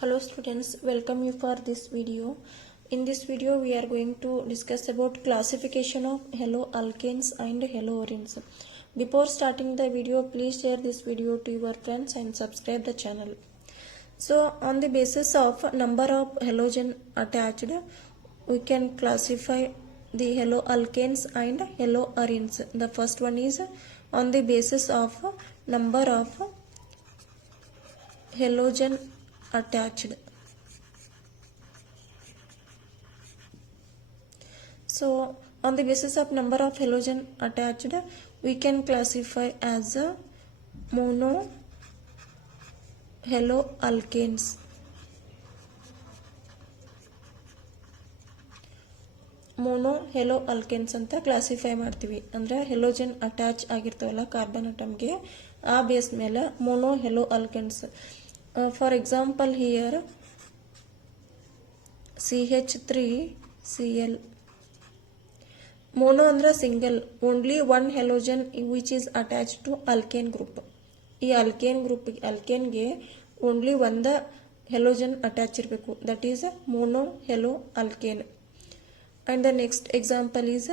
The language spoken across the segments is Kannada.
Hello students, welcome you for this video. In this video we are going to discuss about classification of haloalkanes and haloarenes. Before starting the video, please share this video to your friends and subscribe the channel. So on the basis of number of halogen attached, we can classify the haloalkanes and haloarenes. The first one is on the basis of number of halogen attached. So on the basis of number of halogen attached, we can classify as a mono haloalkanes. Mono halo alkenes ಅಂತ ಕ್ಲಾಸಿಫೈ ಮಾಡ್ತೀವಿ. ಅಂದರೆ ಹೆಲೋಜನ್ ಅಟ್ಯಾಚ್ ಆಗಿರ್ತಾವಲ್ಲ ಕಾರ್ಬನ್ ಅಟಮ್ಗೆ, ಆ ಬೇಸ್ ಮೇಲೆ mono halo alkenes. For example here CH3Cl. Mono ಅಂದ್ರೆ single, only one halogen which is attach to alkane group. ಈ ಅಲ್ಕೇನ್ಗೆ ಓನ್ಲಿ ಒಂದ ಹೆಲೋಜನ್ ಅಟ್ಯಾಚ್ ಇರಬೇಕು, that is mono halo alkane. And the next example is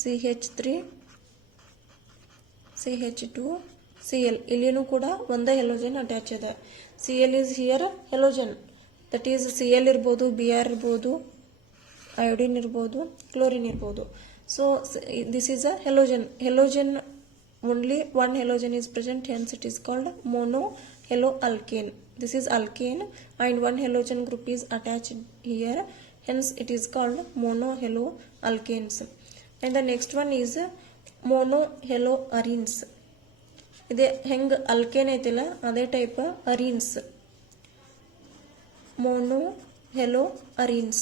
CH3 CH2 Cl. ಇಲ್ಲಿನೂ ಕೂಡ ಒಂದೇ ಹೆಲೋಜನ್ ಅಟ್ಯಾಚ್ ಇದೆ. Cl is here halogen, that is Cl ಇರ್ಬೋದು, Br ಇರ್ಬೋದು, ಅಯೋಡಿನ್ ಇರ್ಬೋದು, ಕ್ಲೋರಿನ್ ಇರ್ಬೋದು. So this is a halogen only one halogen is present, hence it is called mono haloalkane. This is alkane and one halogen group is attached here, hence it is called mono haloalkanes. And the next one is mono haloarenes. ಇದೆ ಹೆಂಗ್ ಅಲ್ಕೇನ್ ಐತಿಲ್ಲ ಅದೇ type ಅರೀನ್ಸ್, mono haloarenes.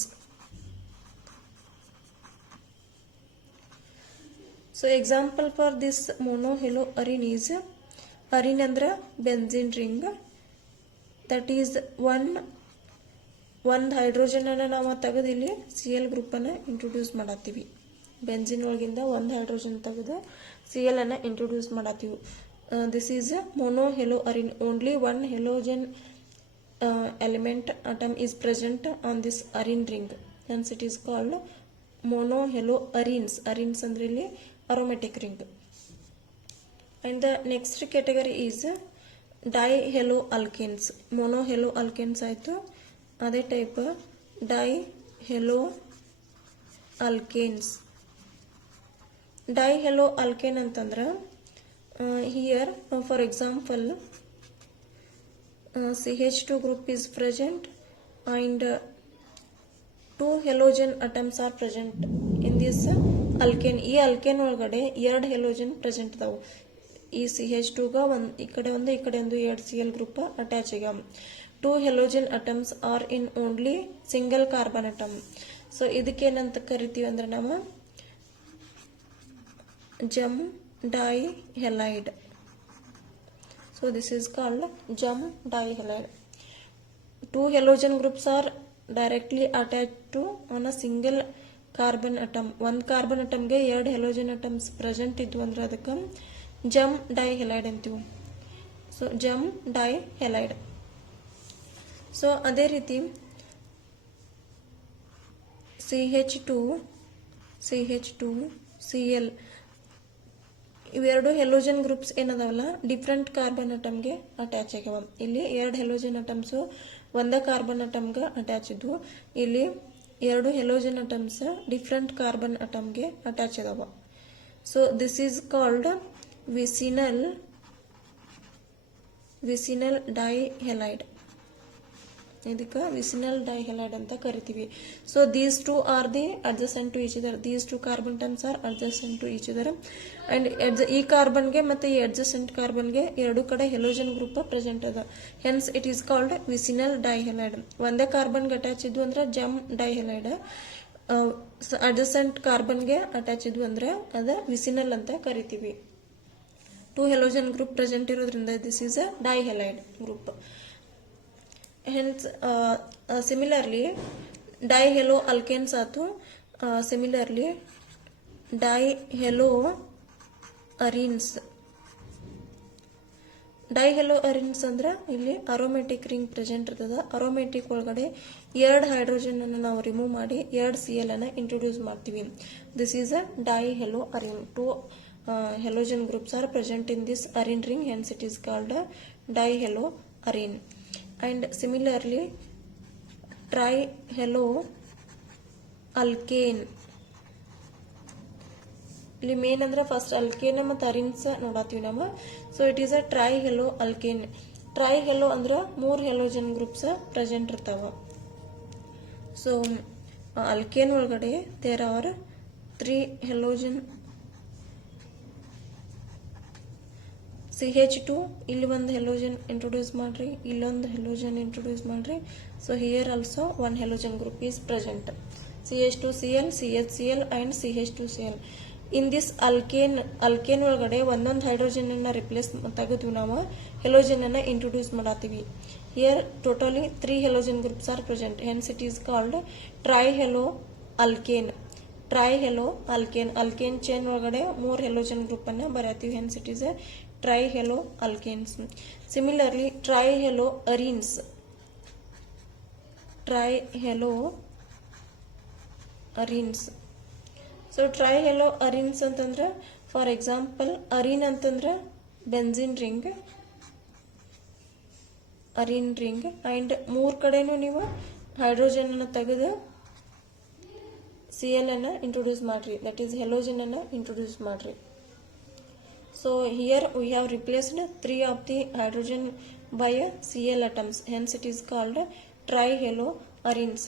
So example for this mono haloarene is arene ಅಂದ್ರೆ benzene ring, that is ಒಂದು ಹೈಡ್ರೋಜನ್ ಅನ್ನ ನಾವು ತೆಗೆದು ಇಲ್ಲಿ Cl ಗ್ರೂಪ್ ಅನ್ನ ಇಂಟ್ರೊಡ್ಯೂಸ್ ಮಾಡತ್ತೀವಿ. ಬೆಂಜಿನ್ ಒಳಗಿಂದ ಒಂದು ಹೈಡ್ರೋಜನ್ ತೆಗೆದು Cl ಅನ್ನ ಇಂಟ್ರೊಡ್ಯೂಸ್ ಮಾಡತ್ತೀವಿ. This is mono haloarene. Only one halogen element atom is present on this arene ring, hence it is called mono haloarenes. arenes ಅಂದ್ರೆ ಇಲ್ಲಿ aromatic ring. And the next category is dihaloalkanes. mono haloalkanes ಆಯ್ತು, ಅದೇ ಟೈಪ್ dihaloalkanes. dihaloalkane ಅಂತಂದ್ರೆ here for example CH2 group is present and two halogen atoms are present in this alkane. ಈ alkane ಒಳಗಡೆ ಎರಡು ಹೆಲೋಜನ್ ಪ್ರೆಸೆಂಟ್ ಇದಾವು. ಈ CH2 ಗ ಈ ಕಡೆ ಒಂದು ಎರಡು Cl ಗ್ರೂಪ್ ಅಟ್ಯಾಚ್ ಆಗ್ಯಾವ. Two halogen atoms are in only single carbon atom. So ಇದಕ್ಕೆ ಏನಂತ ಕರಿತೀವಿ ಅಂದ್ರೆ ನಾವು gem dihalide. So this is called gem dihalide. Two halogen groups are directly attach to on a single carbon atom. ಒಂದು ಕಾರ್ಬನ್ ಅಟಮ್ಗೆ ಎರಡು ಹೆಲೋಜನ್ ಅಟಮ್ಸ್ ಪ್ರೆಸೆಂಟ್ ಇದ್ವು ಅಂದ್ರೆ ಅದಕ್ಕೆ ಜಮ್ ಡೈಹೆಲೈಡ್ ಅಂತೀವಿ. ಸೊ ಜಮ್ ಡೈಹೆಲೈಡ್. ಸೊ ಅದೇ ರೀತಿ CH2 Cl ಇವೆರಡು ಹೆಲೋಜನ್ ಗ್ರೂಪ್ಸ್ ಏನದಾವಲ್ಲ ಡಿಫ್ರೆಂಟ್ ಕಾರ್ಬನ್ ಅಟಮ್ಗೆ ಅಟ್ಯಾಚ್ ಆಗ್ಯಾವ. ಇಲ್ಲಿ ಎರಡು ಹೆಲೋಜನ್ ಅಟಮ್ಸು ಒಂದೇ ಕಾರ್ಬನ್ ಅಟಮ್ಗೆ ಅಟ್ಯಾಚ್ ಇದ್ವು, ಇಲ್ಲಿ ಎರಡು ಹೆಲೋಜನ್ ಅಟಮ್ಸ್ ಡಿಫ್ರೆಂಟ್ ಕಾರ್ಬನ್ ಅಟಮ್ಗೆ ಅಟ್ಯಾಚ್ ಅದಾವ. So this is called vicinal dihalide. ಇದಕ್ಕೆ ವಿಸಿನಲ್ ಡೈಹೆಲೈಡ್ ಅಂತ ಕರಿತೀವಿ. So these two are the adjacent to each other. These two carbon atoms are adjacent to each other and ಈ ಕಾರ್ಬನ್ಗೆ ಮತ್ತೆ ಈ ಅಡ್ಜಸೆಂಟ್ ಕಾರ್ಬನ್ಗೆ ಎರಡು ಕಡೆ ಹೆಲೋಜನ್ ಗ್ರೂಪ್ ಪ್ರೆಸೆಂಟ್ ಅದ, hence it is called vicinal dihalide. ಒಂದೇ ಕಾರ್ಬನ್ಗೆ ಅಟ್ಯಾಚ್ ಇದ್ವು ಅಂದ್ರೆ ಜಮ್ ಡೈಹೆಲೈಡ್, ಅಡ್ಜಸೆಂಟ್ ಕಾರ್ಬನ್ಗೆ ಅಟ್ಯಾಚ್ ಇದ್ವು ಅಂದ್ರೆ ಅದ ವಿಸಿನಲ್ ಅಂತ ಕರಿತೀವಿ. ಟೂ ಹೆಲೋಜನ್ ಗ್ರೂಪ್ ಪ್ರೆಸೆಂಟ್ ಇರೋದ್ರಿಂದ this is a dihalide group. Hence similarly dihaloalkanes ಆತು, similarly dihaloarenes. ಡೈಹೆಲೋ ಅರಿನ್ಸ್ ಅಂದ್ರೆ ಇಲ್ಲಿ ಅರೋಮೆಟಿಕ್ ರಿಂಗ್ ಪ್ರೆಸೆಂಟ್ ಇರ್ತದ. ಅರೋಮೆಟಿಕ್ ಒಳಗಡೆ 2 ಹೈಡ್ರೋಜನ್ ಅನ್ನು ನಾವು ರಿಮೂವ್ ಮಾಡಿ 2 Cl ಅನ್ನ ಇಂಟ್ರೊಡ್ಯೂಸ್ ಮಾಡ್ತೀವಿ. This is a dihalo arene. 2 halogen groups are present in this arene ring, hence it is called a dihalo arene. And similarly trihalo alkane, ಇಲ್ಲಿ ಮೇನ್ ಅಂದ್ರೆ ಫಸ್ಟ್ ಅಲ್ಕೇನ್ ಮತ್ತು ಅರಿನ್ಸ್ ನೋಡತ್ತೀವಿ ನಾವು. So it is a trihalo alkane. Trihalo ಅಂದ್ರೆ 3 ಹೆಲೋಜನ್ ಗ್ರೂಪ್ಸ್ ಪ್ರೆಸೆಂಟ್ ಇರ್ತಾವ. ಸೊ ಅಲ್ಕೇನ್ ಒಳಗಡೆ ದೇರ್ ಆರ್ 3 ಹೆಲೋಜನ್ CH2, ಇಲ್ಲಿ ಒಂದು ಹೆಲೋಜನ್ ಇಂಟ್ರೊಡ್ಯೂಸ್ ಮಾಡ್ರಿ, ಇಲ್ಲೊಂದು ಹೆಲೋಜನ್ ಇಂಟ್ರೊಡ್ಯೂಸ್ ಮಾಡ್ರಿ. So here also 1 halogen group is present. CH2Cl, CHCl and CH2Cl. In this alkane ಒಳಗಡೆ ಒಂದೊಂದು ಹೈಡ್ರೋಜನ್ ಅನ್ನ ರಿಪ್ಲೇಸ್ ತೆಗೆದು ನಾವು ಹೆಲೋಜನ್ ಅನ್ನ ಇಂಟ್ರೊಡ್ಯೂಸ್ ಮಾಡತ್ತೀವಿ. Here totally 3 halogen groups are present, hence it is called trihalo alkane. Trihalo alkane. Alkane chain ಒಳಗಡೆ 3 ಹೆಲೋಜನ್ ಗ್ರೂಪ್ ಅನ್ನ ಬರೆಯತ್ತೀವಿ, hence it is a trihalo alkanes. Similarly trihalo arenes. Trihalo arenes. So trihalo arenes ಅಂತಂದ್ರೆ ಫಾರ್ ಎಕ್ಸಾಂಪಲ್ ಅರೀನ್ ಅಂತಂದ್ರೆ benzene ring, arene ring. And 3 ಕಡೆನೂ ನೀವು ಹೈಡ್ರೋಜನ್ ಅನ್ನ ತೆಗೆದು Cl ಅನ್ನ ಇಂಟ್ರೊಡ್ಯೂಸ್ ಮಾಡ್ರಿ, ದಟ್ ಈಸ್ ಹೆಲೋಜನ್ ಅನ್ನ ಇಂಟ್ರೊಡ್ಯೂಸ್ ಮಾಡ್ರಿ. So here we have replaced 3 of the hydrogen by Cl atoms, hence it is called trihalo arenes.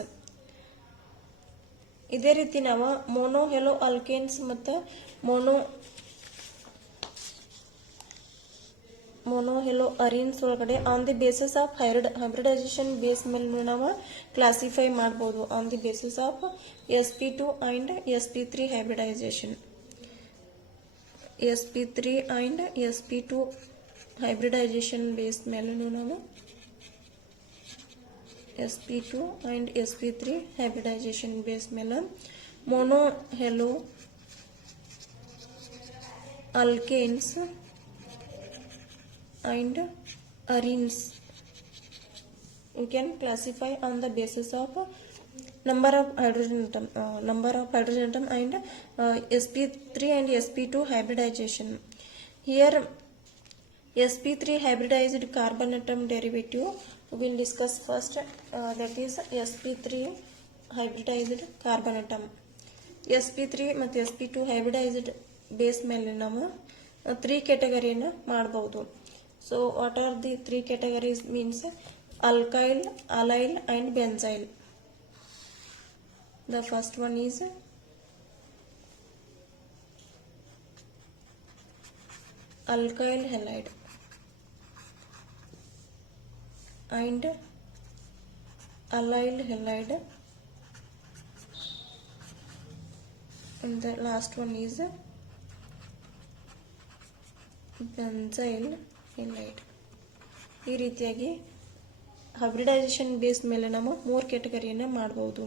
ಇದೇ ರೀತಿ ನಾವು ಮೊನೋಹೆಲೋ ಅಲ್ಕೇನ್ಸ್ ಮತ್ತು ಮೊನೋಹೆಲೋ ಅರೀನ್ಸ್ ಒಳಗಡೆ on the basis of hybridization base ಮೇಲೆ ನಾವು ಕ್ಲಾಸಿಫೈ ಮಾಡಬಹುದು, on the basis of sp2 and sp3 hybridization. sp3 and sp2 hybridization base ಮೇಲೆ ನಾವು sp2 and sp3 hybridization base ಮೇಲೆ monohalo alkanes and arenes you can classify on the basis of number of hydrogen atom and sp3 and sp2 hybridization. Here sp3 hybridized carbon atom derivative we will discuss first, that is sp3 hybridized carbon atom. sp3 ಮತ್ತು sp2 hybridized base ಮೇಲೆ ನಾವು 3 category ಮಾಡಬಹುದು. So what are the 3 categories means alkyl, allyl and benzyl. The first one is alkyl halide and allyl halide, and the last one is benzyl halide. ಈ ರೀತಿಯಾಗಿ ಹೈಬ್ರಿಡೈಸೇಷನ್ ಬೇಸ್ ಮೇಲೆ ನಾವು 3 ಕ್ಯಾಟಗರಿಯನ್ನು ಮಾಡಬಹುದು.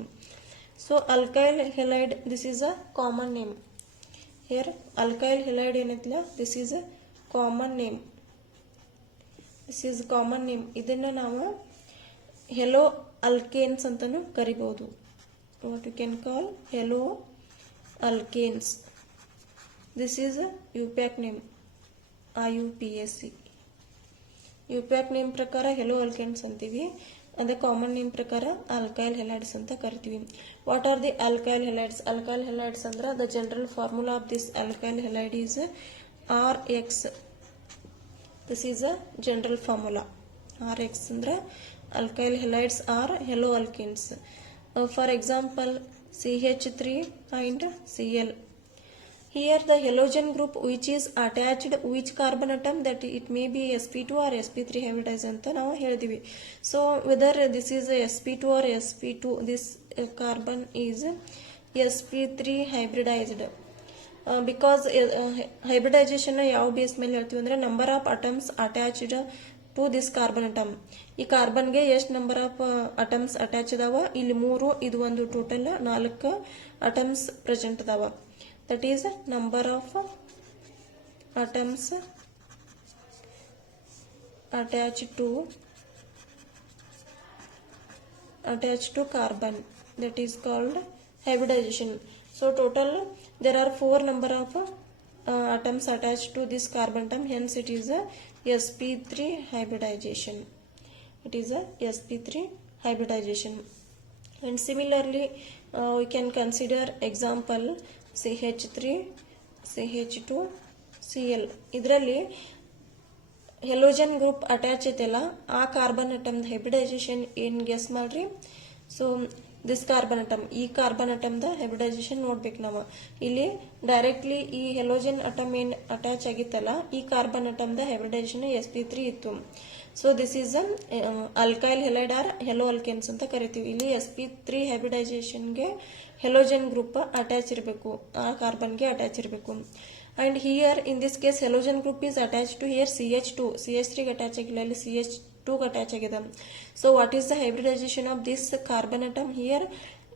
So alkyl halide, this is a common name. Here alkyl halide ಏನೈತಿಲ್ಲ, this is a common name. This is common name. ಇದನ್ನ ನಾವು ಹೆಲೋ ಅಲ್ಕೇನ್ಸ್ ಅಂತಾನೂ ಕರಿಬಹುದು. What you can call hello alkanes. This is a UPAC name, IUPAC. UPAC name ಪ್ರಕಾರ ಹೆಲೋ alkanes ಅಂತೀವಿ, ಅದೇ ಕಾಮನ್ ನೇಮ್ ಪ್ರಕಾರ ಆಲ್ಕೈಲ್ ಹೆಲೈಡ್ಸ್ ಅಂತ ಕರಿತೀವಿ. What are the alkyl halides? Alkyl halides ಅಂದ್ರೆ the general formula of this alkyl halide is RX. This is a general formula. RX ಅಂದ್ರೆ alkyl halides are halo alkanes. For example CH3 and Cl. Here the halogen group which is attached which carbon atom, that it may be sp2 or sp3 hybridized ಅಂತ ನಾವು ಹೇಳಿದಿವಿ. So whether this is sp2 or sp2, this carbon is sp3 hybridized. Because hybridization ಯಾವ ಬೇಸ್ ಮೇಲೆ ಹೇಳ್ತೀವಿ ಅಂದ್ರೆ number of atoms attached to this carbon atom. ಈ ಕಾರ್ಬನ್ಗೆ ಎಷ್ಟು ನಂಬರ್ ಆಫ್ ಅಟಮ್ಸ್ ಅಟ್ಯಾಚ್ ಅದಾವ? ಇಲ್ಲಿ 3, ಇದು ಒಂದು ಟೋಟಲ್ 4 ಅಟಮ್ಸ್ ಪ್ರೆಸೆಂಟ್ ಅದಾವ. That is number of atoms attached to carbon, that is called hybridization. So total there are 4 number of atoms attached to this carbon atom, hence it is a sp3 hybridization. It is a sp3 hybridization. And similarly we can consider example CH3 CH2 Cl. ಇದರಲ್ಲಿ ಹೆಲೋಜನ್ ಗ್ರೂಪ್ ಅಟ್ಯಾಚ್ ಐತಲ್ಲ ಆ ಕಾರ್ಬನ್ ಅಟಮ್ ಹೈಬ್ರಿಡೈಸೇಷನ್ ಏನ್ ಗೆಸ್ ಮಾಡ್ರಿ. ಸೊ ದಿಸ್ ಕಾರ್ಬನ್ ಅಟಮ್, ಈ ಕಾರ್ಬನ್ ಅಟಮ್ ದ ಹೈಬ್ರಿಡೈಸೇಷನ್ ನೋಡ್ಬೇಕು ನಾವು. ಇಲ್ಲಿ ಡೈರೆಕ್ಟ್ಲಿ ಈ ಹೆಲೋಜನ್ ಅಟಮ್ ಏನ್ ಅಟ್ಯಾಚ್ ಆಗಿತ್ತಲ್ಲ ಈ carbon atom the hybridization sp3 ಇತ್ತು. So this is alkyl halide or halo alkenes ಅಂತ ಕರಿತೀವಿ. ಇಲ್ಲಿ sp3 ಹೈಬ್ರಿಡೈಸೇಷನ್ಗೆ ಹೆಲೋಜನ್ ಗ್ರೂಪ್ ಅಟ್ಯಾಚ್ ಇರಬೇಕು, ಆ ಕಾರ್ಬನ್ಗೆ ಅಟ್ಯಾಚ್ ಇರಬೇಕು. And here in this case halogen group is attached to here CH2, CH3 ಗೆ ಅಟ್ಯಾಚ್ ಆಗಿಲ್ಲ, ಇಲ್ಲಿ CH2 ಗೆ ಅಟ್ಯಾಚ್ ಆಗಿದೆ. So what is the hybridization of this carbon atom here?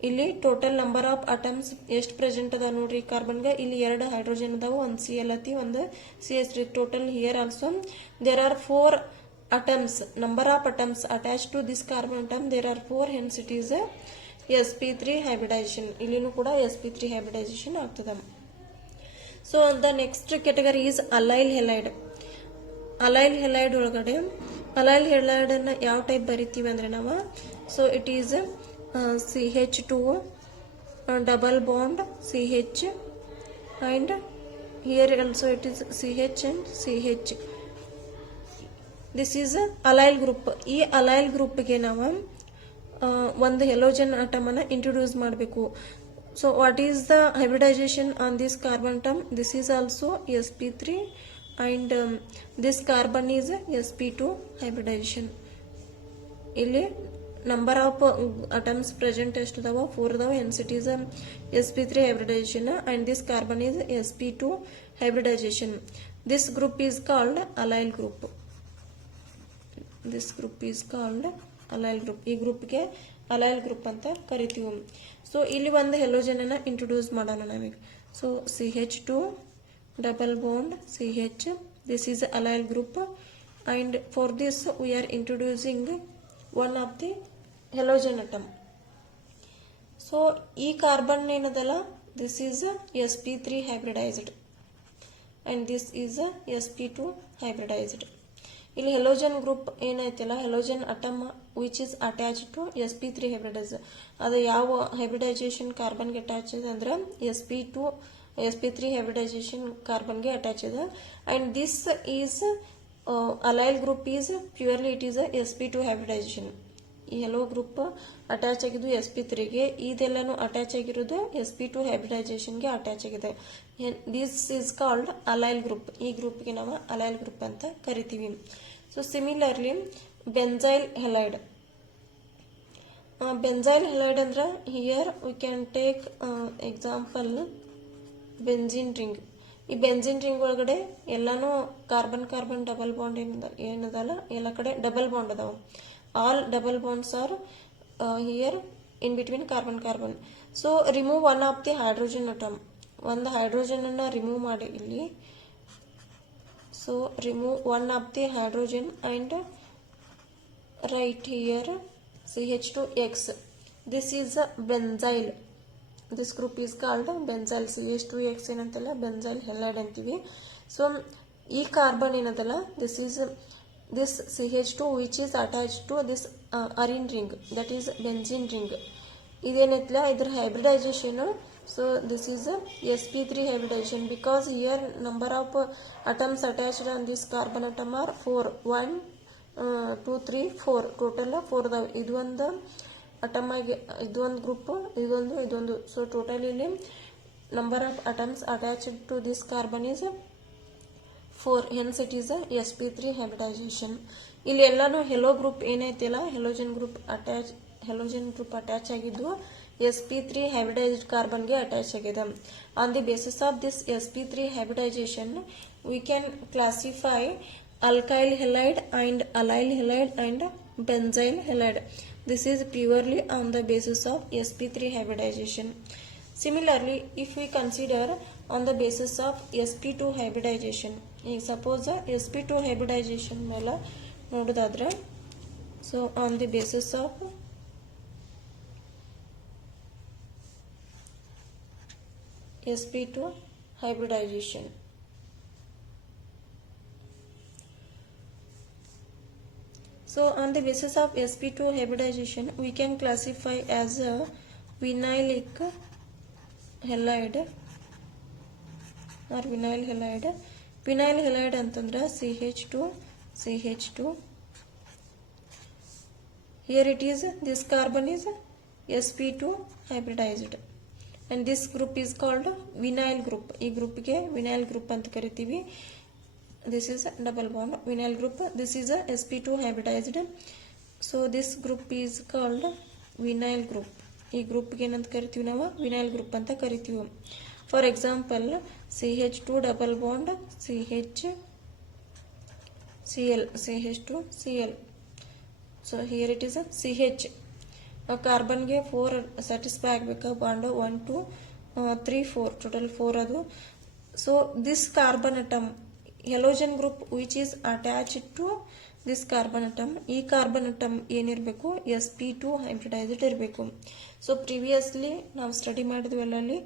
ಇಲ್ಲಿ ಟೋಟಲ್ ನಂಬರ್ ಆಫ್ ಅಟಮ್ಸ್ ಎಷ್ಟು ಪ್ರೆಸೆಂಟ್ ಅದಾವ ನೋಡ್ರಿ ಕಾರ್ಬನ್ಗೆ. ಇಲ್ಲಿ 2 ಹೈಡ್ರೋಜನ್ ಅದಾವ, ಒಂದು Cl ಐತಿ, ಒಂದು CH3. Total here also there are 4 atoms, number of atoms attached to this carbon atom there are 4, hence it is a sp3 hybridization. ಇಲ್ಲಿನೂ ಕೂಡ sp3 hybridization ಆಗ್ತದೆ. So the next category is allyl halide. Allyl halide ಒಳಗಡೆ ಅಲೈಲ್ ಹೆಲೈಡ್ ಅನ್ನ ಯಾವ ಟೈಪ್ ಬರಿತೀವಿ ಅಂದ್ರೆ ನಾವು, so it is CH2 double bond CH and here also it is CH and CH. This is allyl group. ಈ ಅಲೈಲ್ ಗ್ರೂಪ್ಗೆ ನಾವು ಒಂದು ಹೆಲೋಜನ್ ಅಟಮ್ ಅನ್ನ ಇಂಟ್ರೊಡ್ಯೂಸ್ ಮಾಡಬೇಕು. So what is the hybridization on this carbon atom? This is also sp3 and this carbon is sp2 hybridization. ಇಲ್ಲಿ ನಂಬರ್ ಆಫ್ ಅಟಮ್ಸ್ ಪ್ರೆಸೆಂಟ್ ಎಷ್ಟು ಅದಾವ? 4 ಅದಾವ, hence it is sp3 hybridization and this carbon is sp2 hybridization. This group is called allyl group. This group is called allyl group. ಈ ಗ್ರೂಪ್ಗೆ ಅಲೈಲ್ ಗ್ರೂಪ್ ಅಂತ ಕರಿತೀವಿ. ಸೊ ಇಲ್ಲಿ ಒಂದು ಹೆಲೋಜನ್ ಅನ್ನ ಇಂಟ್ರೊಡ್ಯೂಸ್ ಮಾಡೋಣ ನಾವೀಗ. So CH2 double bond CH, this is allyl group and for this we are introducing one of the halogen atom. So ಈ ಕಾರ್ಬನ್ ಏನದಲ್ಲ this is sp3 hybridized and this is sp2 hybridized. ಇಲ್ಲಿ ಹೆಲೋಜನ್ ಗ್ರೂಪ್ ಏನೈತಲ್ಲ halogen atom which is attach to sp3 hybridize, ಅದು ಯಾವ ಹೈಬ್ರಿಡೈಸೇಷನ್ ಕಾರ್ಬನ್ಗೆ ಅಟ್ಯಾಚ್ ಇದೆ ಅಂದ್ರೆ sp3 ಹೈಬ್ರಿಡೈಸೇಷನ್ ಕಾರ್ಬನ್ಗೆ ಅಟ್ಯಾಚ್ ಇದೆ. And this is allyl group is purely it is sp2 hybridization. ಈ ಹೆಲೋ ಗ್ರೂಪ್ ಅಟ್ಯಾಚ್ ಆಗಿದ್ದು sp3ಗೆ, ಇದೆಲ್ಲಾನು ಅಟ್ಯಾಚ್ ಆಗಿರೋದು sp2 ಹೈಬ್ರಿಡೈಸೇಷನ್ಗೆ ಅಟ್ಯಾಚ್ ಆಗಿದೆ. This is called allyl group. ಈ ಗ್ರೂಪ್ಗೆ ನಾವು ಅಲೈಲ್ ಗ್ರೂಪ್ ಅಂತ ಕರಿತೀವಿ. So similarly benzyl halide. Benzyl halide ಅಂದ್ರೆ here we can take example benzene ring. ಈ ಬೆಂಜಿನ್ ರಿಂಗ್ ಒಳಗಡೆ ಎಲ್ಲಾನು ಕಾರ್ಬನ್ ಕಾರ್ಬನ್ ಡಬಲ್ ಬಾಂಡ್ ಏನದಲ್ಲ ಎಲ್ಲ ಕಡೆ ಡಬಲ್ ಬಾಂಡ್ ಅದಾವ. All double bonds are here in between carbon carbon. So remove one of the hydrogen atom, ಒಂದು ಹೈಡ್ರೋಜನ್ ಅನ್ನ ರಿಮೂವ್ ಮಾಡಿ ಇಲ್ಲಿ. So remove one of the hydrogen and write here CH2X. This is benzyl. This group is called benzyl. CH2X ಏನಂತಲ್ಲ ಬೆಂಜೈಲ್ ಹೆಲೈಡ್ ಅಂತೀವಿ. ಸೊ ಈ ಕಾರ್ಬನ್ ಏನದಲ್ಲ this is this CH2 which is attached to this arene ring, that is benzene ring. ಇದೇನೈತಲ್ಲ ಇದ್ರ hybridization. So this is sp3 hybridization because here number of atoms attached on this carbon atom are 4. 1 2 3 4 total 4 ಅದಾವ. ಇದು ಒಂದು ಅಟಮ್ ಆಗಿ ಇದು ಒಂದು ಗ್ರೂಪ್, ಇದೊಂದು. ಸೊ ಟೋಟಲ್ ಇಲ್ಲಿ number of atoms attached to this carbon is 4, hence it is a sp3 hybridization. ಇಲ್ಲಿ ಎಲ್ಲಾನು ಹೆಲೋ ಗ್ರೂಪ್ ಏನೈತಿಲ್ಲ ಹೆಲೋಜನ್ ಗ್ರೂಪ್ ಅಟ್ಯಾಚ್ ಆಗಿದ್ದು sp3 hybridized ಕಾರ್ಬನ್ಗೆ ಅಟ್ಯಾಚ್ ಆಗಿದೆ. On the basis of this sp3 hybridization we can classify alkyl halide and allyl halide and benzyl halide. This is purely on the basis of sp3 hybridization. Similarly, if we consider on the basis of sp2 hybridization, suppose sp2 hybridization ಮೇಲೆ ನೋಡೋದಾದ್ರೆ, so on the basis of sp2 hybridization. So on the basis of sp2 hybridization, we can classify as a vinylic halide or vinyl halide. Vinyl halide ಅಂತಂದ್ರೆ CH2. Here it is, this carbon is sp2 hybridized. And this group is called vinyl group. ಈ ಗ್ರೂಪ್ಗೆ ವಿನೈಲ್ ಗ್ರೂಪ್ ಅಂತ ಕರಿತೀವಿ. This is a double bond vinyl group. This is a sp2 hybridized. So this group is called vinyl group. ಈ ಗ್ರೂಪ್ಗೆ ಏನಂತ ಕರಿತೀವಿ ನಾವು? ವಿನೈಲ್ ಗ್ರೂಪ್ ಅಂತ ಕರಿತೀವಿ. For example, CH2 double bond CH2Cl. So here it is a CH. ಕಾರ್ಬನ್ಗೆ 4 ಸ್ಯಾಟಿಸ್ಫೈ ಆಗಬೇಕು. ಬಾಂಡು 1 2 3 4 ಟೋಟಲ್ 4 ಅದು. So this carbon atom halogen group which is attached to this carbon atom. ಈ ಕಾರ್ಬನ್ ಅಟಮ್ ಏನಿರಬೇಕು? sp2 ಹೈಬ್ರಿಡೈಸ್ಡ್ ಇರಬೇಕು. ಸೊ ಪ್ರಿವಿಯಸ್ಲಿ ನಾವು ಸ್ಟಡಿ ಮಾಡಿದ್ವಿ ಅಲ್ಲಲ್ಲಿ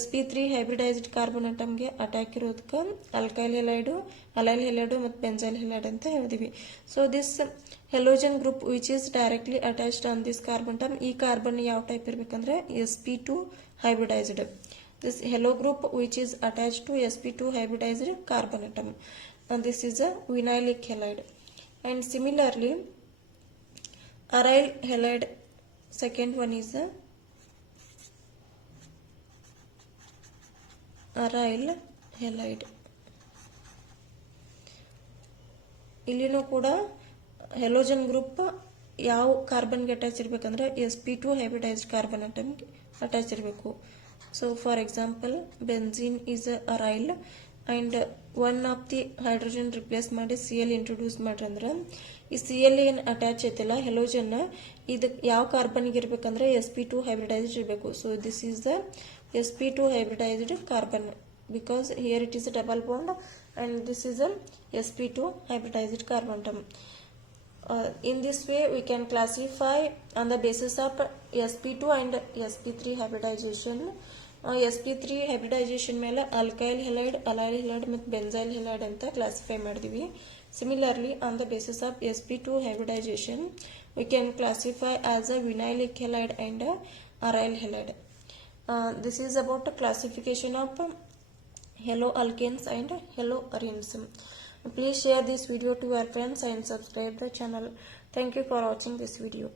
sp3 ಹೈಬ್ರಿಡೈಸ್ಡ್ ಕಾರ್ಬನ್ ಅಟಮ್ಗೆ ಅಟ್ಯಾಕ್ ಇರೋದಕ್ಕೆ ಅಲ್ಕೈಲ್ ಹೆಲೈಡು, ಅಲೈಲ್ ಹೆಲೈಡು ಮತ್ತು ಬೆಂಜೈಲ್ ಹೆಲೈಡ್ ಅಂತ ಹೇಳಿದ್ವಿ. So this halogen group which is directly attached on this carbon atom. ಈ ಕಾರ್ಬನ್ ಯಾವ ಟೈಪ್ ಇರಬೇಕಂದ್ರೆ sp2 hybridized. This hello group which is attached to sp2 hybridized carbon atom, and this is a vinylic halide. And similarly, aryl halide, second one is a aryl halide. ಇಲ್ಲಿನೂ ಕೂಡ ಹೆಲೋಜನ್ ಗ್ರೂಪ್ ಯಾವ ಕಾರ್ಬನ್ಗೆ ಅಟ್ಯಾಚ್ ಇರಬೇಕಂದ್ರೆ sp2 ಹೈಬ್ರಿಡೈಸ್ಡ್ ಕಾರ್ಬನ್ ಅಟಮ್ಗೆ ಅಟ್ಯಾಚ್ ಇರಬೇಕು. So for example, benzene is a aryl and one of the hydrogen replace ಮಾಡಿ Cl ಇಂಟ್ರೊಡ್ಯೂಸ್ ಮಾಡ್ರಂದ್ರೆ ಈ Cl ಏನು ಅಟ್ಯಾಚ್ ಐತಿಲ್ಲ ಹೆಲೋಜನ್, ಇದು ಯಾವ ಕಾರ್ಬನ್ಗೆ ಇರಬೇಕಂದ್ರೆ sp2 ಹೈಬ್ರಿಡೈಸ್ಡ್ ಇರಬೇಕು. So this is the sp2 hybridized carbon because here it is a double bond and this is a sp2 hybridized carbon atom. In this way we can classify on the basis of sp2 and sp3 hybridization. sp3 hybridization ಮೇಲೆ alkyl halide, alyl halide ಮತ್ತು benzyl halide ಅಂತ ಕ್ಲಾಸಿಫೈ ಮಾಡಿದ್ವಿ. Similarly, on the basis of sp2 hybridization, we can classify as a vinylic halide and aryl halide. This is about the classification of haloalkanes and haloarenes. Please share this video to your friends and subscribe the channel. Thank you for watching this video.